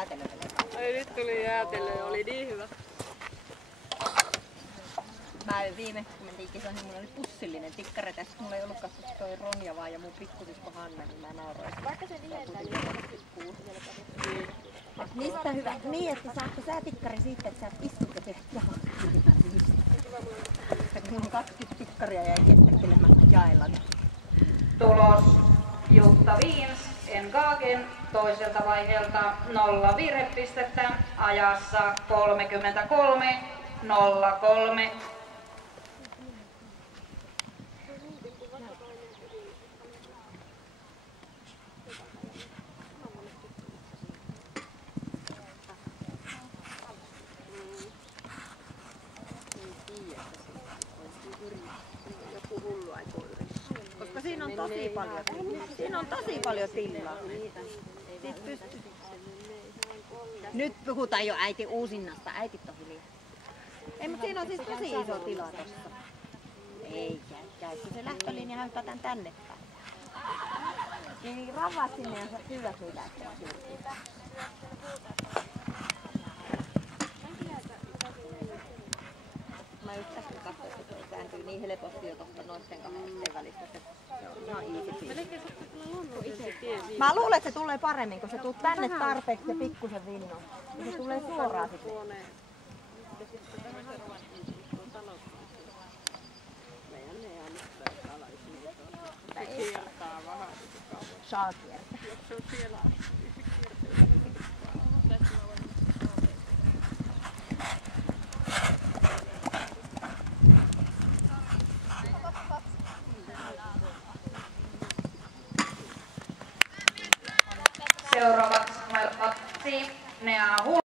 jäätelö. Ai nyt tuli jäätelö, oli niin hyvä. Mä viime kun mentiin kisoihin, mulla oli pussillinen tikkare tässä. Mulla ei ollutkaan toi Ronja vaan ja mun pikkusisko Hanna, niin mä nauroin. Vaikka se lyhentää, niin Niistä hyvä. Niin, että saatko sä tikkari siitä, että sä istut ja tehdät jahat. Mulla on 20 tikkaria ja ei kettertelemään jaella. Tulos Jutta Wiens Engagen toiselta vaiheelta 0 virhepistettä ajassa 33.03. Koska siinä on tosi paljon tilaa. Nyt puhutaan jo äiti uusinnasta. Äitit on hiljaa. Ei, mutta siinä on siis tosi iso tila tossa. Ei käy. Se lähtölinja hypätään tänne päin. Niin ravaat sinne ja sä syöt niitä. Mä just tästä katsoin, että se kääntyy niin helposti jo tosta noisten kahden välistä. Se on ihan easy. Mä luulen, että se tulee paremmin, kun se tulee tänne tarpeeksi ja pikkusen vinnon. Ja se tulee suoraan sitten. Saa kiertää. Seuraavaksi numero 2, Nea Hul.